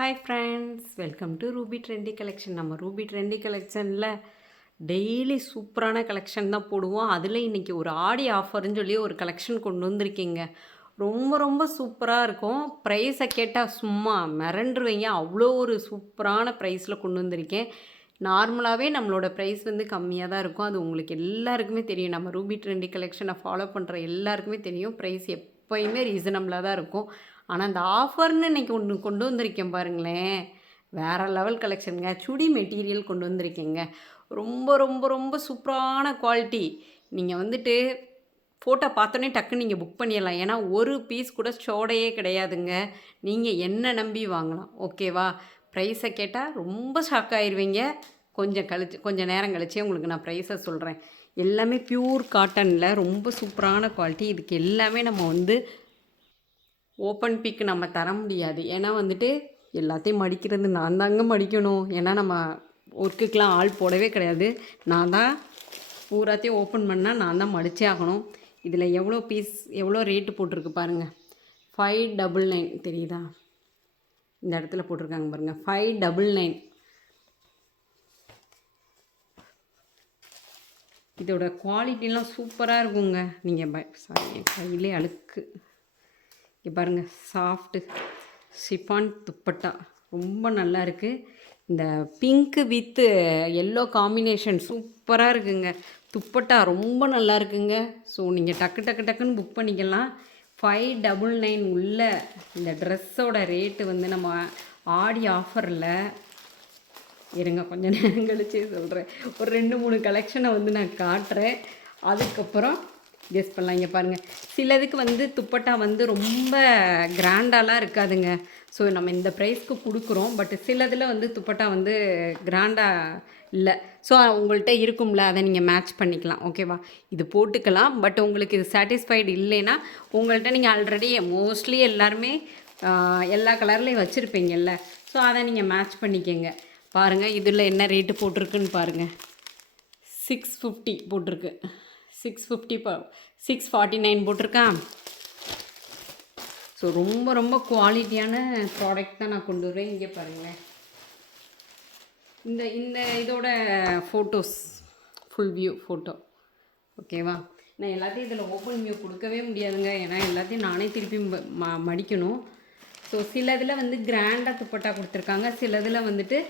Hi friends, welcome to Ruby trendy collection. நம்ம Ruby trendy கலெக்ஷனில் daily சூப்பரான collection தான் போடுவோம். அதில் இன்றைக்கி ஒரு ஆடி ஆஃபர்னு சொல்லி ஒரு கலெக்ஷன் கொண்டு வந்திருக்கீங்க. ரொம்ப ரொம்ப சூப்பராக இருக்கும். ப்ரைஸை கேட்டால் சும்மா மிரண்டுருவீங்க. அவ்வளோ ஒரு சூப்பரான ப்ரைஸில் கொண்டு வந்திருக்கேன். நார்மலாகவே நம்மளோட ப்ரைஸ் வந்து கம்மியாக தான் இருக்கும். அது உங்களுக்கு எல்லாருக்குமே தெரியும். நம்ம ரூபி ட்ரெண்டி கலெக்ஷனை ஃபாலோ பண்ணுற எல்லாருக்குமே தெரியும். ப்ரைஸ் எப்போயுமே ரீசனபிளாக தான் இருக்கும். ஆனால் அந்த ஆஃபர்னு இன்றைக்கி ஒன்று கொண்டு வந்திருக்கேன் பாருங்களேன், வேறு லெவல் கலெக்ஷனுங்க. சுடி மெட்டீரியல் கொண்டு வந்திருக்கேங்க. ரொம்ப ரொம்ப ரொம்ப சூப்பரான குவாலிட்டி. நீங்கள் வந்துட்டு ஃபோட்டோ பார்த்தோன்னே டக்குன்னு நீங்கள் புக் பண்ணிடலாம். ஏன்னா ஒரு பீஸ் கூட ஷோடையே கிடையாதுங்க. நீங்கள் என்ன நம்பி வாங்கலாம். ஓகேவா? ப்ரைஸை கேட்டால் ரொம்ப ஷாக் ஆயிடுவீங்க. கொஞ்சம் நேரம் கழிச்சே உங்களுக்கு நான் ப்ரைஸை சொல்கிறேன். எல்லாமே ப்யூர் காட்டனில் ரொம்ப சூப்பரான குவாலிட்டி. இதுக்கு எல்லாமே நம்ம வந்து ஓப்பன் பிக் நம்ம தர முடியாது. ஏன்னா வந்துட்டு எல்லாத்தையும் மடிக்கிறது நான் தாங்க மடிக்கணும். ஏன்னா நம்ம ஒர்க்குக்கெலாம் ஆள் போடவே கிடையாது. நான் தான் பூராத்தையும் ஓப்பன் பண்ணால் நான் தான் மடித்தே ஆகணும். இதில் எவ்வளோ பீஸ் எவ்வளோ ரேட்டு போட்டிருக்கு பாருங்கள். 599 தெரியுதா? இந்த இடத்துல போட்டிருக்காங்க பாருங்கள், 599. இதோட குவாலிட்டிலாம் சூப்பராக இருக்குங்க. நீங்கள் சாரி, கையிலே அழுக்கு. இங்கே பாருங்கள், சாஃப்ட்டு ஷிஃபான் துப்பட்டா ரொம்ப நல்லா இருக்குது. இந்த பிங்க்கு வித்து எல்லோ காம்பினேஷன் சூப்பராக இருக்குங்க. துப்பட்டா ரொம்ப நல்லா இருக்குங்க. ஸோ நீங்கள் டக்குன்னு புக் பண்ணிக்கலாம். 599 உள்ள இந்த ட்ரெஸ்ஸோட ரேட்டு வந்து நம்ம ஆடி ஆஃபரில் இருங்க, கொஞ்சம் நேரம் கழிச்சே சொல்கிறேன். ஒரு 2-3 கலெக்ஷனை வந்து நான் காட்டுறேன். அதுக்கப்புறம் கெஸ் பண்ணலாம். இங்கே பாருங்கள், சிலதுக்கு வந்து துப்பட்டா வந்து ரொம்ப கிராண்டாலாம் இருக்காதுங்க. ஸோ நம்ம இந்த ப்ரைஸ்க்கு கொடுக்குறோம். பட் சிலதில் வந்து துப்பட்டா வந்து கிராண்டாக இல்லை. ஸோ உங்கள்கிட்ட இருக்கும்ல, அதை நீங்கள் மேட்ச் பண்ணிக்கலாம். ஓகேவா? இது போட்டுக்கலாம். பட் உங்களுக்கு இது சாட்டிஸ்ஃபைடு இல்லைன்னா உங்கள்கிட்ட நீங்கள் ஆல்ரெடி மோஸ்ட்லி எல்லாருமே எல்லா கலர்லேயும் வச்சுருப்பீங்கல்ல. ஸோ அதை நீங்கள் மேட்ச் பண்ணிக்கங்க. பாருங்கள், இதில் என்ன ரேட்டு போட்டிருக்குன்னு பாருங்கள். 650 போட்டிருக்கு. 650 649 போட்டிருக்கான். ஸோ ரொம்ப ரொம்ப குவாலிட்டியான ப்ராடக்ட் தான் நான் கொண்டு வரேன். இங்கே பாருங்களேன், இந்த இதோட ஃபோட்டோஸ், ஃபுல் வியூ ஃபோட்டோ. ஓகேவா? நான் எல்லாத்தையும் இதில் ஓப்பன் வியூ கொடுக்கவே முடியாதுங்க. ஏன்னா எல்லாத்தையும் நானே திருப்பி மடிக்கணும். ஸோ சில இதில் வந்து கிராண்டாக துப்பட்டா கொடுத்துருக்காங்க. சில இதில் வந்துட்டு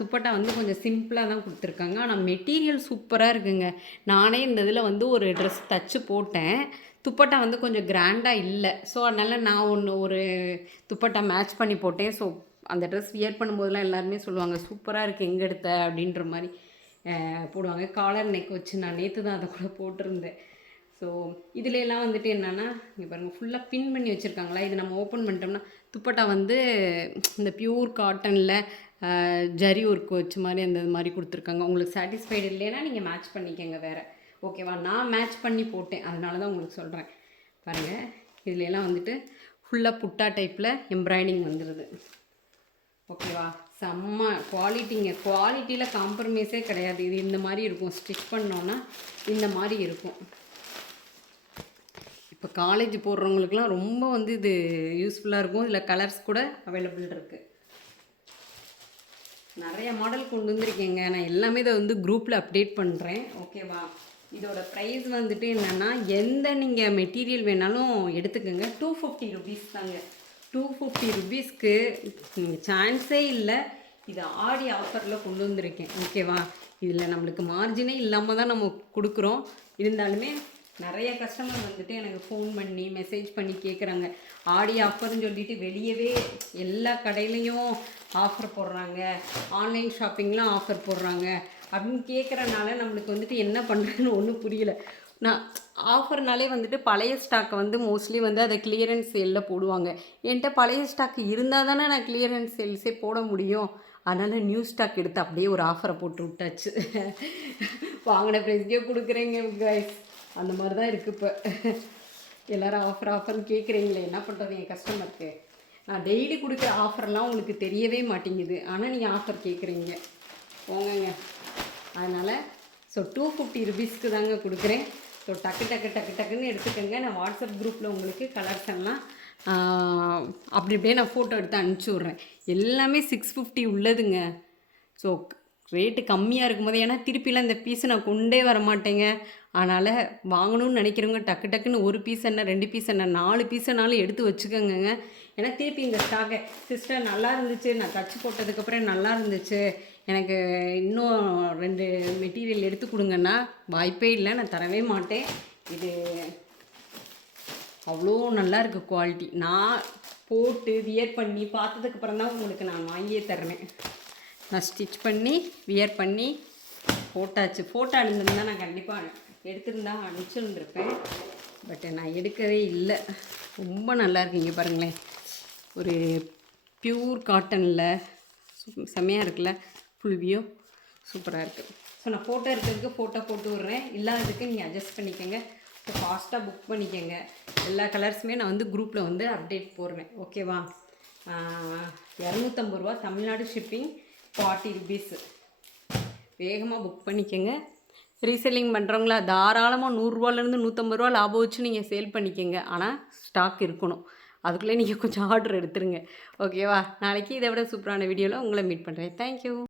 துப்பட்டா வந்து கொஞ்சம் சிம்பிளாக தான் கொடுத்துருக்காங்க. ஆனால் மெட்டீரியல் சூப்பராக இருக்குங்க. நானே இந்த இதில் வந்து ஒரு ட்ரெஸ் தச்சு போட்டேன். துப்பட்டா வந்து கொஞ்சம் கிராண்டாக இல்லை. ஸோ அதனால் நான் ஒரு துப்பட்டா மேட்ச் பண்ணி போட்டேன். ஸோ அந்த ட்ரெஸ் வியர் பண்ணும்போதெல்லாம் எல்லாருமே சொல்லுவாங்க, சூப்பராக இருக்குது, எங்கே எடுத்த அப்படின்ற மாதிரி போடுவாங்க. காலர் நெக் வச்சு நான் நேற்று தான் அதை கூட போட்டிருந்தேன். ஸோ இதுலெல்லாம் வந்துட்டு என்னென்னா, இங்கே பாருங்கள், ஃபுல்லாக பின் பண்ணி வச்சுருக்காங்களா. இது நம்ம ஓப்பன் பண்ணிட்டோம்னா துப்பட்டா வந்து இந்த ப்யூர் காட்டனில் ஜரி ஒர்க் வச்ச மாதிரி அந்த மாதிரி கொடுத்துருக்காங்க. உங்களுக்கு சாட்டிஸ்ஃபைடு இல்லைன்னா நீங்கள் மேட்ச் பண்ணிக்கங்க வேறு. ஓகேவா? நான் மேட்ச் பண்ணி போட்டேன், அதனால தான் உங்களுக்கு சொல்கிறேன். பாருங்கள், இதுலெல்லாம் வந்துட்டு ஃபுல்லாக புட்டா டைப்பில் எம்ப்ராய்டிங் வந்துடுது. ஓகேவா? செம்ம குவாலிட்டிங்க. குவாலிட்டியில் காம்ப்ரமைஸே கிடையாது. இது இந்த மாதிரி இருக்கும். ஸ்டிச் பண்ணோன்னா இந்த மாதிரி இருக்கும். இப்போ காலேஜ் போடுறவங்களுக்குலாம் ரொம்ப வந்து இது யூஸ்ஃபுல்லாக இருக்கும். இதில் கலர்ஸ் கூட அவைலபிள் இருக்குது. நிறைய மாடல் கொண்டு வந்திருக்கேங்க. நான் எல்லாமே இதை வந்து குரூப்பில் அப்டேட் பண்ணுறேன். ஓகேவா? இதோட ப்ரைஸ் வந்துட்டு என்னென்னா, எந்த நீங்கள் மெட்டீரியல் வேணாலும் எடுத்துக்கோங்க. 250 ருபீஸ் தாங்க. 250 ருபீஸ்க்கு சான்ஸே இல்லை. இது ஆடி ஆஃபரில் கொண்டு வந்திருக்கேன். ஓகேவா? இதில் நம்மளுக்கு மார்ஜினே இல்லாமல் தான் நம்ம கொடுக்குறோம். இருந்தாலுமே நிறைய கஸ்டமர் வந்துட்டு எனக்கு ஃபோன் பண்ணி மெசேஜ் பண்ணி கேட்குறாங்க, ஆடி ஆஃபர்னு சொல்லிட்டு வெளியவே எல்லா கடையிலையும் ஆஃபர் போடுறாங்க, ஆன்லைன் ஷாப்பிங்லாம் ஆஃபர் போடுறாங்க அப்படின்னு கேட்குறனால நம்மளுக்கு வந்துட்டு என்ன பண்ணுறதுன்னு ஒன்றும் புரியல. நான் ஆஃபர்னாலே வந்துட்டு பழைய ஸ்டாக்கை வந்து மோஸ்ட்லி வந்து அதை கிளியரன்ஸ் சேலில் போடுவாங்க. என்கிட்ட பழைய ஸ்டாக் இருந்தால் தானே நான் கிளியரன்ஸ் சேல்ஸே போட முடியும். அதனால் நியூ ஸ்டாக் எடுத்து அப்படியே ஒரு ஆஃபரை போட்டு விட்டாச்சு. வாங்கின ப்ரைஸ்க்கே கொடுக்குறேங்க கைஸ். அந்த மாதிரி தான் இருக்குது. இப்போ எல்லோரும் ஆஃபர்னு கேட்குறீங்களே, என்ன பண்ணுறது என் கஸ்டமருக்கு. நான் டெய்லி கொடுக்குற ஆஃபர்லாம் உங்களுக்கு தெரியவே மாட்டேங்குது. ஆனால் நீங்கள் ஆஃபர் கேட்குறீங்க, போங்கங்க. அதனால் 250 ருபீஸ்க்கு தாங்க கொடுக்குறேன். ஸோ டக்குன்னு எடுத்துக்கோங்க. நான் வாட்ஸ்அப் குரூப்பில் உங்களுக்கு கலர்ஸ் எல்லாம் அப்படி இப்படியே நான் ஃபோட்டோ எடுத்து அனுப்பிச்சி விட்றேன். எல்லாமே 650 உள்ளதுங்க. ஸோ ரேட்டு கம்மியாக இருக்கும்போது ஏன்னா திருப்பிலாம் இந்த பீஸை நான் கொண்டே வர மாட்டேங்க. அதனால் வாங்கணும்னு நினைக்கிறவங்க டக்கு டக்குன்னு 1 பீஸ் என்ன 2 பீஸ் என்ன 4 பீஸனாலும் எடுத்து வச்சுக்கோங்கங்க. ஏன்னா திருப்பி இந்த ஸ்டாக்கை சிஸ்டர் நல்லா இருந்துச்சு, நான் தச்சு போட்டதுக்கப்புறம் நல்லா இருந்துச்சு, எனக்கு இன்னும் 2 மெட்டீரியல் எடுத்து கொடுங்கன்னா வாய்ப்பே இல்லை, நான் தரவே மாட்டேன். இது அவ்வளோ நல்லா இருக்குது குவாலிட்டி. நான் போட்டு வியர் பண்ணி பார்த்ததுக்கப்புறம் தான் உங்களுக்கு நான் வாங்கியே தர்றேன். நான் ஸ்டிச் பண்ணி வியர் பண்ணி போட்டாச்சு. ஃபோட்டோ அனுப்பியிருந்தால் நான் கண்டிப்பாக எடுத்திருந்தா அனுப்பிச்சுருந்துருப்பேன். பட் நான் எடுக்கவே இல்லை. ரொம்ப நல்லா இருக்குங்க பாருங்களேன். ஒரு பியூர் காட்டனில் செம்மையாக இருக்குல்ல. ஃபுல் வியூ சூப்பராக இருக்குது. ஸோ நான் ஃபோட்டோ இருக்கிறதுக்கு ஃபோட்டோ போட்டு விட்றேன். இல்லாததுக்கு நீங்கள் அட்ஜஸ்ட் பண்ணிக்கோங்க. ஸோ ஃபாஸ்ட்டாக புக் பண்ணிக்கோங்க. எல்லா கலர்ஸுமே நான் வந்து குரூப்பில் வந்து அப்டேட் போடுறேன். ஓகேவா? 250 ரூபா தமிழ்நாடு ஷிப்பிங், 40 ருபீஸு. வேகமாக புக் பண்ணிக்கோங்க. ரீசெல்லிங் பண்ணுறவங்களா தாராளமாக 100 ரூபாலேருந்து 150 ரூபா லாபம் வச்சு நீங்கள் சேல் பண்ணிக்கோங்க. ஆனால் ஸ்டாக் இருக்கணும். அதுக்குள்ளே நீங்கள் கொஞ்சம் ஆர்டர் எடுத்துருங்க. ஓகேவா? நாளைக்கு இதை விட சூப்பரான வீடியோவில் உங்களை மீட் பண்ணுறேன். தேங்க்யூ.